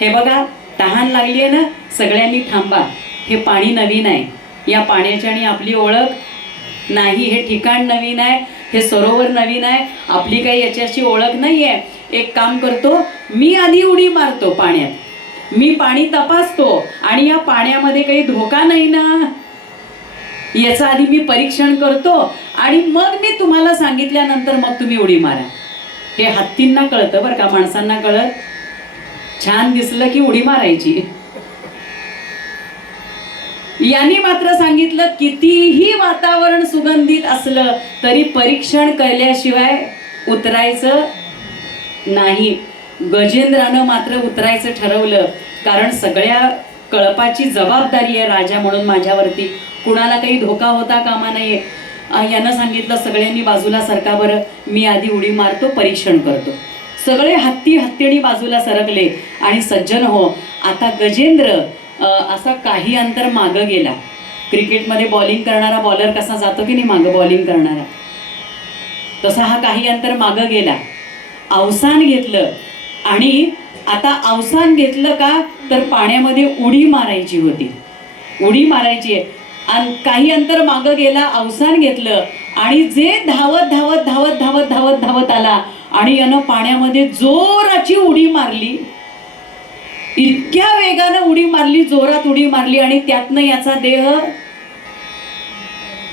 हे बघा तहान लागली आहे ना सगळ्यांनी थांबा. हे पाणी नवीन आहे. या पाण्याची आणि आपली ओळख नाही हे ठिकाण नवीन आहे हे सरोवर नवीन आहे. आपली काही याच्याशी ओळख नाही आहे एक काम करतो मी आधी उडी मारतो पाण्यात. मी पाणी तपासतो आणि या पाण्यामध्ये काही धोका नाही ना. याचं आधी मी परीक्षण करतो आणि मग मी तुम्हाला सांगितल्यानंतर मग तुम्ही उडी मारा. हे हत्तींना कळतं बरं का माणसांना कळत? छान दिसलं की उडी मारायची. यांनी मात्र सांगितलं कितीही वातावरण सुगंधित असलं तरी परीक्षण केल्याशिवाय उतरायचं नाही. गजेंद्रानं मात्र उतरायचं ठरवलं. कारण सगळ्या कळपाची जबाबदारी आहे राजा म्हणून माझ्यावरती. कुणाला काही धोका होता कामा नये. यानं सांगितलं सगळ्यांनी बाजूला सरका बरं. मी आधी उडी मारतो परीक्षण करतो. सगळे हत्ती हत्तीणी बाजूला सरकले आणि सज्जन हो आता गजेंद्र असा काही अंतर मागं गेला. क्रिकेटमध्ये बॉलिंग करणारा बॉलर कसा जातो की नाही मागं बॉलिंग करणारा? तसा हा काही अंतर मागं गेला. अवसान घेतलं आणि आता अवसान घेतलं का तर पाण्यामध्ये उडी मारायची होती. उडी मारायची. आहे आणि काही अंतर मागं गेला अवसान घेतलं आणि जे धावत धावत धावत धावत धावत धावत आला आणि यानं पाण्यामध्ये जोराची उडी मारली. इतक्या वेगानं उडी मारली जोरात उडी मारली आणि त्यातनं याचा देह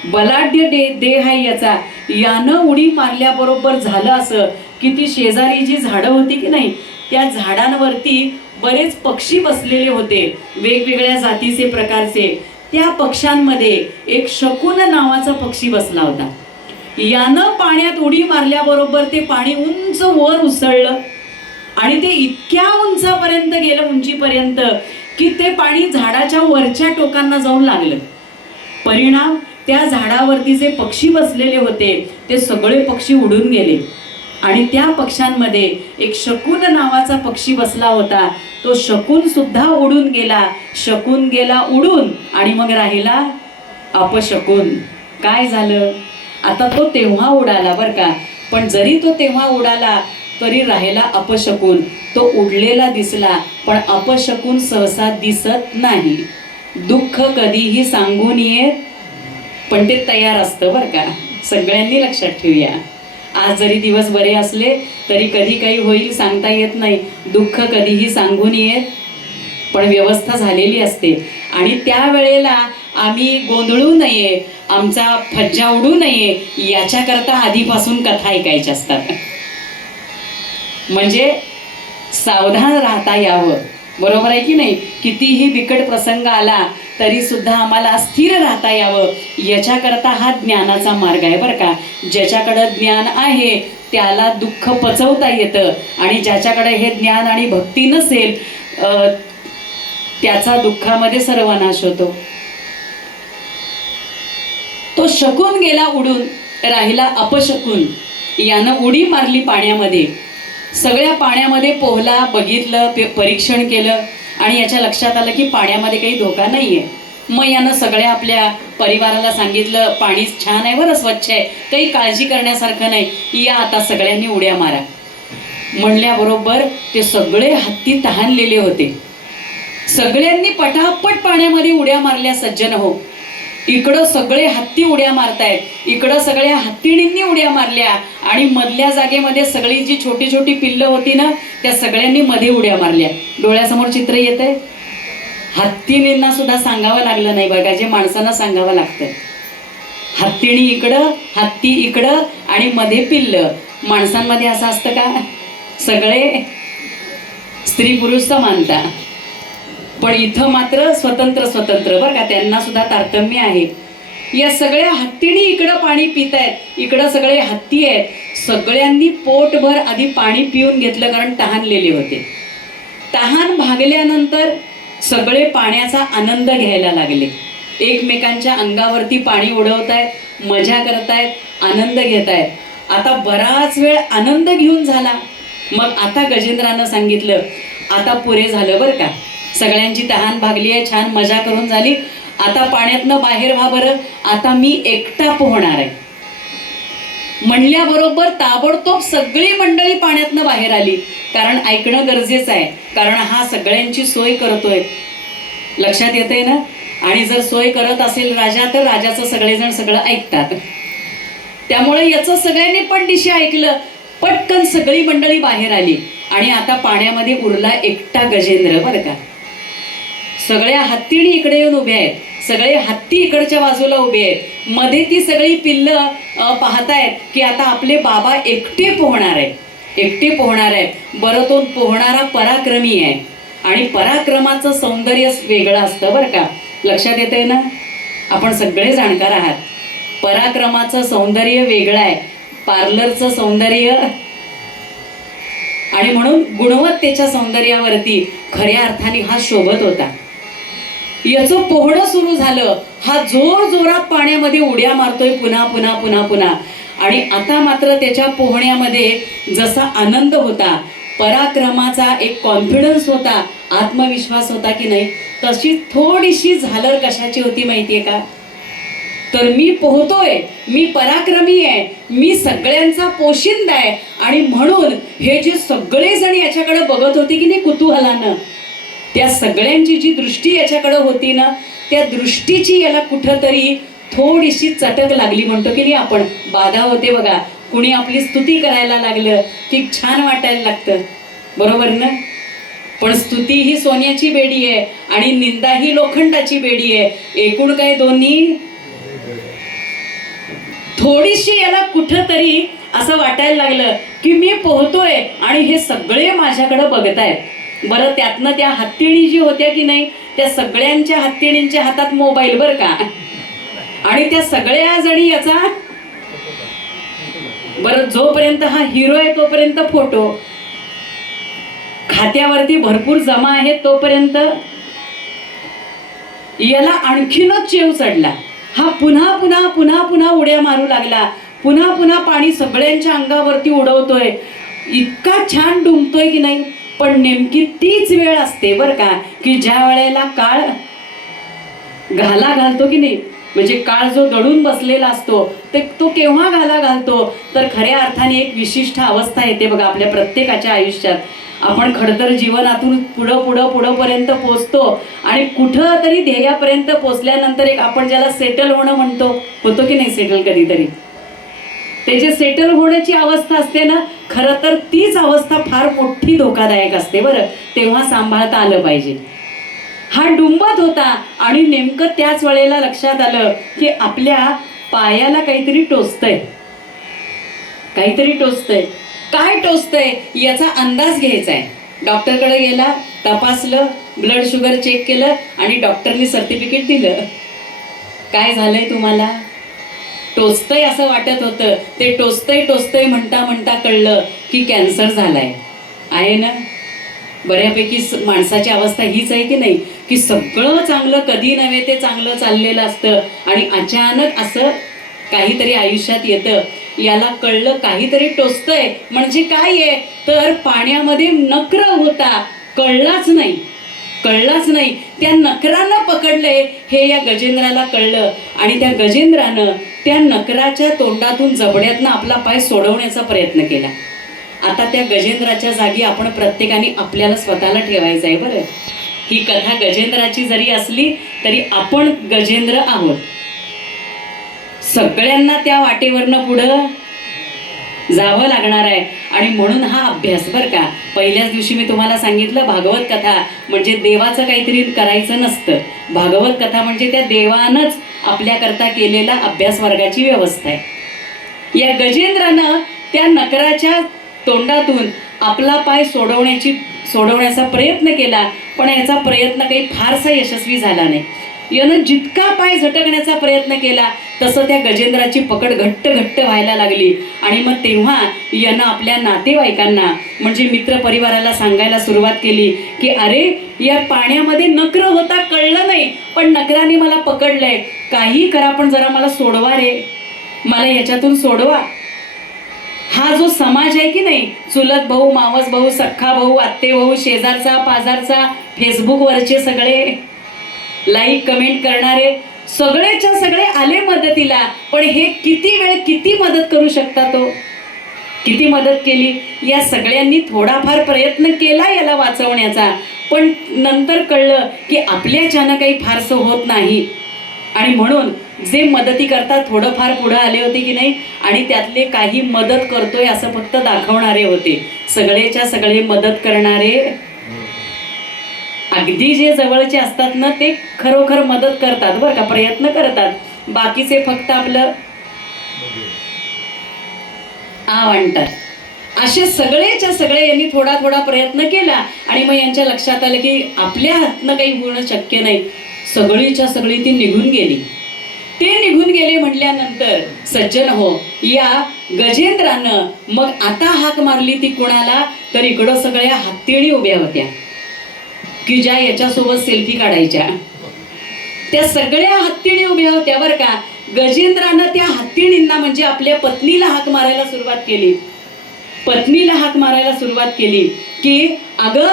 बलाढ्य दे देह आहे याचा. यानं उडी मारल्याबरोबर झालं असं की ती शेजारी जी झाडं होती की नाही त्या झाडांवरती बरेच पक्षी बसलेले होते वेगवेगळ्या जातीचे प्रकारचे. त्या पक्ष्यांमध्ये एक शकुन नावाचा पक्षी बसला होता. यानं पाण्यात उडी मारल्याबरोबर ते पाणी उंच वर उसळलं. आणि ते इतक्या उंचापर्यंत गेलं उंचीपर्यंत की ते पाणी झाडाच्या वरच्या टोकांना जाऊन लागलं. परिणाम त्या झाडावरती जे पक्षी बसलेले होते ते सगळे पक्षी उडून गेले. आणि त्या पक्ष्यांमध्ये एक शकून नावाचा पक्षी बसला होता. तो शकून सुद्धा उडून गेला. शकून गेला उडून आणि मग राहिला अपशकून. काय झालं? आता तो तेव्हा उडाला बरं का. पण जरी तो तेव्हा उडाला तरी राहिला अपशकुन. तो उडलेला दिसला पण अपशकुन सहसा दिसत नाही. दुःख कधीही सांगून येत पण ते तयार असतं बरं का. सगळ्यांनी लक्षात ठेवूया. आज जरी दिवस बरे असले तरी कधी काही होईल सांगता येत नाही. दुःख कधीही सांगून येत पण व्यवस्था झालेली असते. आणि त्यावेळेला आम्ही गोंधळू नये आमचा फज्जा उडू नये याच्याकरता आधीपासून कथा ऐकायच्या असतात. म्हणजे सावधान राहता यावं. बरोबर आहे की नाही? कितीही बिकट प्रसंग आला तरी सुद्धा आम्हाला स्थिर राहता यावं. याच्याकरता हा ज्ञानाचा मार्ग आहे बरं का. ज्याच्याकडं ज्ञान आहे त्याला दुःख पचवता येतं. आणि ज्याच्याकडे हे ज्ञान आणि भक्ती नसेल अं, त्याचा दुःखामध्ये सर्वनाश होतो. तो शकून गेला उडून राहिला अपशकून. यानं उडी मारली पाण्यामध्ये. सगळ्या पाण्यामध्ये पोहला बघितलं पे परीक्षण केलं आणि याच्या लक्षात आलं की पाण्यामध्ये काही धोका नाही आहे मग यानं सगळ्या आपल्या परिवाराला सांगितलं पाणी छान आहे बरं स्वच्छ आहे. काही काळजी करण्यासारखं नाही. या आता सगळ्यांनी उड्या मारा. म्हणल्याबरोबर ते सगळे हत्ती तहानलेले होते. सगळ्यांनी पटापट पाण्यामध्ये उड्या मारल्या सज्जन हो. इकडं सगळे हत्ती उड्या मारतायत. इकडं सगळ्या हत्तीणींनी उड्या मारल्या. आणि मधल्या जागेमध्ये सगळी जी छोटी छोटी पिल्लं होती ना त्या सगळ्यांनी मध्ये उड्या मारल्या. डोळ्यासमोर चित्र येत आहे हत्तीणींना सुद्धा सांगावं लागलं नाही बघा जे माणसांना सांगावं लागतं हत्तीणी इकडं हत्ती इकडं आणि मध्ये पिल्ल. माणसांमध्ये असं असतं का? सगळे स्त्री पुरुष समानता. पण इथं मात्र स्वतंत्र स्वतंत्र. बरं का त्यांना सुद्धा तारतम्य आहे. या सगळ्या हत्तीने इकडं पाणी पित आहेत. इकडं सगळे हत्ती आहेत. सगळ्यांनी पोटभर आधी पाणी पिऊन घेतलं कारण तहानलेले होते. तहान भागल्यानंतर सगळे पाण्याचा आनंद घ्यायला लागले. एकमेकांच्या अंगावरती पाणी उडवतायत मजा करतायत आनंद घेतायत आता बराच वेळ आनंद घेऊन झाला. मग आता गजेंद्रानं सांगितलं आता पुरे झालं बरं का. सगळ्यांची तहान भागली आहे छान मजा करून झाली. आता पाण्यातनं बाहेर व्हा बरं. आता मी एकटा पोहणार आहे. म्हणल्याबरोबर ताबडतोब सगळी मंडळी पाण्यातनं बाहेर आली. कारण ऐकणं गरजेचं आहे. कारण हा सगळ्यांची सोय करतोय. लक्षात येते ना? आणि जर सोय करत असेल राजा तर राजाचं सगळेजण सगळं ऐकतात. त्यामुळे याचं सगळ्यांनी पण दिशे ऐकलं. पटकन सगळी मंडळी बाहेर आली. आणि आता पाण्यामध्ये उरला एकटा गजेंद्र बरं का? सगळ्या हत्तीणी इकडे येऊन उभे आहेत. सगळे हत्ती इकडच्या बाजूला उभे आहेत. मध्ये ती सगळी पिल्लं पाहतायत की आता आपले बाबा एकटे पोहणार आहेत. एकटे पोहणार आहेत. बरं तो पोहणारा पराक्रमी आहे. आणि पराक्रमाचं सौंदर्य वेगळं असतं बरं का. लक्षात येतंय ना? आपण सगळे जाणकार आहात. पराक्रमाचं सौंदर्य वेगळं आहे. पार्लरचं सौंदर्य. आणि म्हणून गुणवत्तेच्या सौंदर्यावरती खऱ्या अर्थाने हा शोभत होता. याचं पोहणं सुरू झालं. हा जोर जोरात पाण्यामध्ये उड्या मारतोय पुन्हा पुन्हा पुन्हा पुन्हा. आणि आता मात्र त्याच्या पोहण्यामध्ये जसा आनंद होता पराक्रमाचा एक कॉन्फिडन्स होता आत्मविश्वास होता की नाही तशी थोडीशी झालर कशाची होती माहितीये का? तर मी पोहतोय मी पराक्रमी आहे मी सगळ्यांचा पोशिंदा आहे. आणि म्हणून हे जे सगळेजण याच्याकडे बघत होते की नाही कुतूहलानं त्या सगळ्यांची जी दृष्टी याच्याकडे होती ना त्या दृष्टीची याला कुठंतरी थोडीशी चटक लागली. म्हणतो की नाही आपण बाधा होते बघा. कुणी आपली स्तुती करायला लागलं की छान वाटायला लागतं. बरोबर ना? पण स्तुती ही सोन्याची बेडी आहे आणि निंदा ही लोखंडाची बेडी आहे. एकूण काय दोन्ही? थोडीशी याला कुठंतरी असं वाटायला लागलं की मी पोहतोय आणि हे सगळे माझ्याकडे बघतायत. बरं त्यातनं त्या हत्तीणी जी होत्या की नाही त्या सगळ्यांच्या हत्तीणींच्या हातात मोबाईल बरं का? आणि त्या सगळ्या जणी याचा बरं जोपर्यंत हा हिरो आहे तोपर्यंत फोटो खात्यावरती भरपूर जमा आहे तोपर्यंत याला आणखीनच चेव चढला. हा पुन्हा पुन्हा पुन्हा पुन्हा उड्या मारू लागला. पुन्हा पुन्हा पाणी सगळ्यांच्या अंगावरती उडवतोय. इतका छान डुंबतोय की नाही? पण नेमकी तीच वेळ असते बरं का की ज्या वेळेला काळ घाला घालतो की नाही म्हणजे काळ जो दडून बसलेला असतो ते तो केव्हा घाला घालतो? तर खऱ्या अर्थाने एक विशिष्ट अवस्था येते बघा आपल्या प्रत्येकाच्या आयुष्यात. आपण खडतर जीवनातून पुढं पुढं पुढं पर्यंत पोचतो आणि कुठं तरी ध्येयापर्यंत पोचल्यानंतर एक आपण ज्याला सेटल होणं म्हणतो होतो की नाही सेटल कधीतरी? ते जे सेटल होण्याची अवस्था असते ना खरं तर तीच अवस्था फार मोठी धोकादायक असते बरं. तेव्हा सांभाळता आलं पाहिजे. हा डुंबत होता आणि नेमकं त्याच वेळेला लक्षात आलं की आपल्या पायाला काहीतरी टोचतंय. काहीतरी टोचतंय. काय टोचतंय याचा अंदाज घ्यायचा आहे डॉक्टरकडे गेला तपासलं ब्लड शुगर चेक केलं आणि डॉक्टरनी सर्टिफिकेट दिलं. काय झालंय तुम्हाला? टोचतंय असं वाटत होतं. ते टोचतंय टोचतंय म्हणता म्हणता कळलं की कॅन्सर झालाय. आहे ना? बऱ्यापैकी माणसाची अवस्था हीच आहे की नाही? की सगळं चांगलं कधी नव्हे ते चांगलं चाललेलं असतं. आणि अचानक असं काहीतरी आयुष्यात येतं. याला कळलं काहीतरी टोचतंय. म्हणजे काय आहे? तर पाण्यामध्ये नक्र होता. कळलाच नाही. कळलाच नाही. त्या नकरांना पकडले हे या गजेंद्राला कळलं. आणि त्या गजेंद्रानं त्या नकराच्या तोंडातून जबड्यातनं आपला पाय सोडवण्याचा प्रयत्न केला. आता त्या गजेंद्राच्या जागी आपण प्रत्येकाने आपल्याला स्वतःला ठेवायचं आहे बरं. ही कथा गजेंद्राची जरी असली तरी आपण गजेंद्र आहोत. सगळ्यांना त्या वाटेवरनं पुढं जावं लागणार आहे. आणि म्हणून हा अभ्यास बरं का. पहिल्याच दिवशी मी तुम्हाला सांगितलं भागवत कथा म्हणजे देवाचं काहीतरी करायचं नसतं. भागवत कथा म्हणजे त्या देवानंच आपल्याकरता केलेला अभ्यास वर्गाची व्यवस्था आहे. या गजेंद्रानं त्या नकराच्या तोंडातून आपला पाय सोडवण्याची सोडवण्याचा प्रयत्न केला पण याचा प्रयत्न काही फारसा यशस्वी झाला नाही. यानं जितका पाय झटकण्याचा प्रयत्न केला तसं त्या गजेंद्राची पकड घट्ट घट्ट व्हायला लागली. आणि मग तेव्हा यानं आपल्या नातेवाईकांना म्हणजे मित्रपरिवाराला सांगायला सुरुवात केली की अरे या पाण्यामध्ये नकर होता कळलं नाही पण नकराने मला पकडलंय. काही करा पण जरा मला सोडवा रे. मला याच्यातून सोडवा. हा जो समाज आहे की नाही चुलत भाऊ मावस भाऊ सख्खा भाऊ आत्ते भाऊ शेजारचा पाजारचा फेसबुकवरचे सगळे. लाईक कमेंट करणारे सगळेच्या सगळे आले मदतीला. पण हे किती वेळ किती मदत करू शकता तो? किती मदत केली? या सगळ्यांनी थोडाफार प्रयत्न केला याला वाचवण्याचा. पण नंतर कळलं की आपल्याच्यानं काही फारसं होत नाही. आणि म्हणून जे मदती करतात थोडंफार पुढं आले होते की नाही आणि त्यातले काही मदत करतोय असं फक्त दाखवणारे होते. सगळेच्या सगळे मदत करणारे अगदी जे जवळचे असतात ना ते खरोखर मदत करतात बरं का प्रयत्न करतात. बाकीचे फक्त आपलं आ आणतात असे सगळेच्या सगळे यांनी थोडा थोडा प्रयत्न केला आणि मग यांच्या लक्षात आलं की आपल्या हातनं काही होणं शक्य नाही. सगळीच्या सगळी ती निघून गेली. ते निघून गेले म्हटल्यानंतर सज्जन हो या गजेंद्रानं मग आता हाक मारली ती कुणाला? तर इकडं सगळ्या हत्तीणी उभ्या होत्या. की ज्या याच्यासोबत सेल्फी काढायच्या. त्या सगळ्या हत्तीणी उभ्या होत्या बरं का. गजेंद्रानं त्या हत्तीणींना म्हणजे आपल्या पत्नीला हाक मारायला सुरुवात केली. पत्नीला हाक मारायला सुरुवात केली की अगं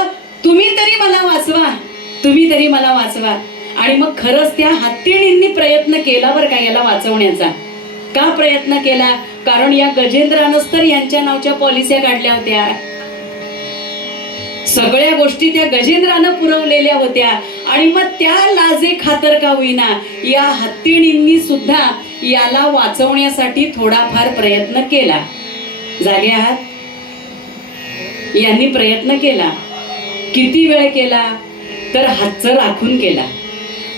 तुम्ही तरी मला वाचवा. तुम्ही तरी मला वाचवा. आणि मग खरंच त्या हत्तीणींनी प्रयत्न केला बरं का याला वाचवण्याचा. का प्रयत्न केला? कारण या गजेंद्रानंच तर यांच्या नावच्या पॉलिस्या काढल्या होत्या. सगळ्या गोष्टी त्या गजेंद्रानं पुरवलेल्या होत्या. आणि मग त्या लाजे खातर का होईना या हत्तीणींनी सुद्धा याला वाचवण्यासाठी थोडाफार प्रयत्न केला. जागे आहात? यांनी प्रयत्न केला. किती वेळ केला? तर हातचं राखून केला.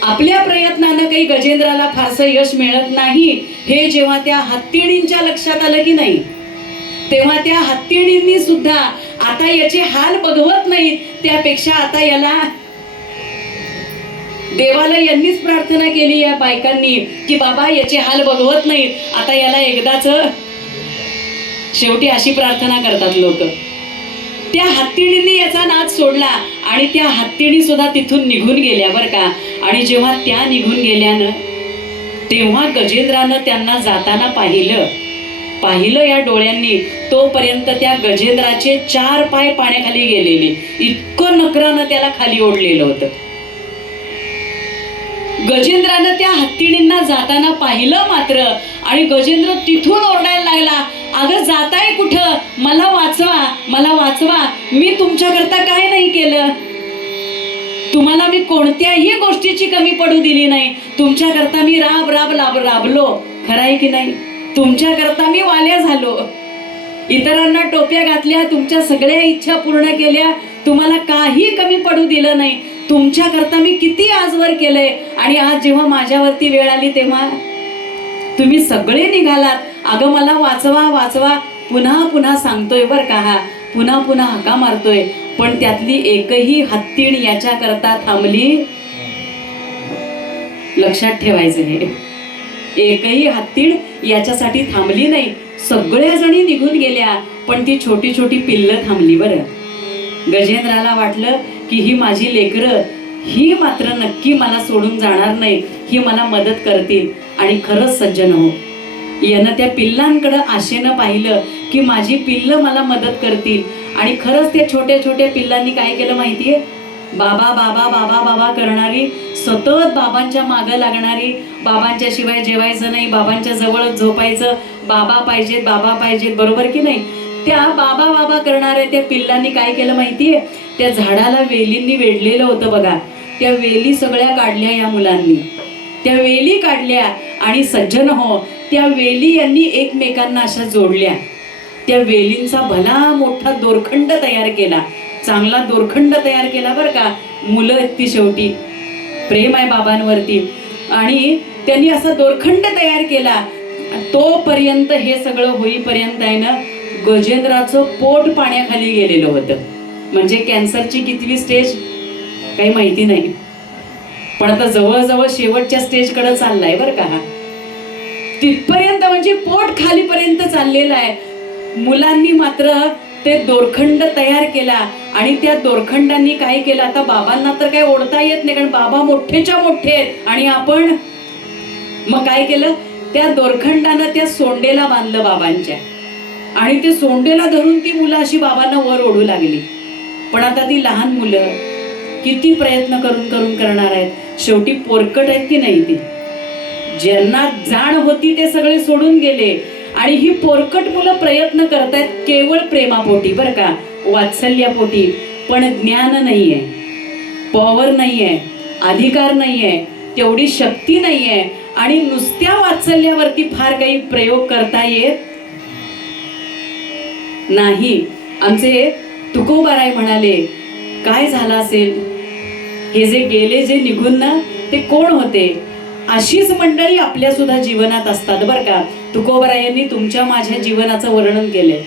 आपल्या प्रयत्नानं काही गजेंद्राला फारसं यश मिळत नाही हे जेव्हा त्या हत्तीणींच्या लक्षात आलं की नाही तेव्हा त्या हत्तीणींनी सुद्धा आता याचे हाल बघवत नाहीत. त्यापेक्षा आता याला देवाला यांनीच प्रार्थना केली या बायकांनी की बाबा याचे हाल बघवत नाहीत. आता याला एकदाच शेवटी अशी प्रार्थना करतात लोक. त्या हत्तीणींनी याचा नाद सोडला आणि त्या हत्तीणी सुद्धा तिथून निघून गेल्या बरं का. आणि जेव्हा त्या निघून गेल्यानं तेव्हा गजेंद्रानं त्यांना जाताना पाहिलं. पाहिलं या डोळ्यांनी तोपर्यंत त्या गजेंद्राचे चार पाय पाण्याखाली गेलेले. इतकं नकरानं त्याला खाली ओढलेलं होतं. गजेंद्रानं त्या हत्तीणींना जाताना पाहिलं मात्र आणि गजेंद्र तिथून ओरडायला लागला अगं जाताय कुठं? मला वाचवा मला वाचवा. मी तुमच्याकरता काय नाही केलं? तुम्हाला मी कोणत्याही गोष्टीची कमी पडू दिली नाही. तुमच्याकरता मी राब राब लाभ राबलो. खरं आहे की नाही? तुमच्याकरता मी वाल्या झालो. इतरांना टोप्या घातल्या तुमच्या सगळ्या इच्छा पूर्ण केल्या. तुम्हाला काही कमी पडू दिलं नाही. तुमच्याकरता मी किती आजवर केलंय. आणि आज जेव्हा माझ्यावरती वेळ आली तेव्हा तुम्ही सगळे निघालात. अगं मला वाचवा वाचवा. पुन्हा पुन्हा सांगतोय बर का हा. पुन्हा पुन्हा हका मारतोय. पण त्यातली एकही हत्तीण याच्याकरता थांबली? लक्षात ठेवायचं हे. एकही हत्तीड याच्यासाठी थांबली नाही. सगळ्या जणी निघून गेल्या पण ती छोटी छोटी पिल्लं थांबली बरं. गजेंद्राला वाटलं की ही माझी लेकरं ही मात्र नक्की मला सोडून जाणार नाही ही मला मदत करतील आणि खरंच सज्जन हो. यानं त्या पिल्लांकडं आशेनं पाहिलं की माझी पिल्लं मला मदत करतील आणि खरंच त्या छोट्या छोट्या पिल्लांनी काय केलं माहितीये? बाबा बाबा बाबा बाबा करणारी सतत बाबांच्या मागं लागणारी बाबांच्या शिवाय जेवायचं नाही बाबांच्या जवळच झोपायचं बाबा पाहिजेत बाबा पाहिजेत बरोबर की नाही? त्या बाबा बाबा करणाऱ्या त्या पिल्लांनी काय केलं माहितीये? त्या झाडाला वेलींनी वेढलेलं होतं बघा. त्या वेली सगळ्या काढल्या या मुलांनी. त्या वेली काढल्या आणि सज्जन हो त्या वेली यांनी एकमेकांना अशा जोडल्या. त्या वेलींचा भला मोठा दोरखंड तयार केला. चांगला दोरखंड तयार केला बरं का. मुलं ती शेवटी. प्रेम आहे बाबांवरती. आणि त्यांनी असा दोरखंड तयार केला. तोपर्यंत हे सगळं होईपर्यंत आहे ना गजेंद्राचं पोट पाण्याखाली गेलेलं होतं. म्हणजे कॅन्सरची कितवी स्टेज? काही माहिती नाही. पण आता जवळजवळ शेवटच्या स्टेजकडे चाललाय बरं का हा. तिथपर्यंत म्हणजे पोट खालीपर्यंत चाललेलं आहे. मुलांनी मात्र ते दोरखंड तयार केला आणि त्या दोरखंडांनी काय केलं? आता बाबांना तर काय ओढता येत नाही कारण बाबा मोठेच्या मोठे आहेत. आणि आपण मग काय केलं? त्या दोरखंडानं त्या सोंडेला बांधलं बाबांच्या. आणि ते सोंडेला धरून ती मुलं अशी बाबांना वर ओढू लागली. पण आता ती लहान मुलं किती प्रयत्न करून करून करणार आहेत? शेवटी पोरकट आहेत की नाही ती? ज्यांना जाण होती ते सगळे सोडून गेले. आणि ही पोरकट मुलं प्रयत्न करतायत केवळ प्रेमापोटी बरं का? वात्सल्यापोटी. पण ज्ञान नाहीये पॉवर नाहीये अधिकार नाहीये तेवढी शक्ती नाहीये. आणि नुसत्या वात्सल्यावरती फार काही प्रयोग करता येत नाही. आमचे तुकोबाराय म्हणाले काय झालं असेल? हे जे गेले जे निघून ना ते कोण होते? अशीच मंडळी आपल्या सुद्धा जीवनात असतात बरं का? तुकोबरायांनी तुमच्या माझ्या जीवनाचं वर्णन केलंय.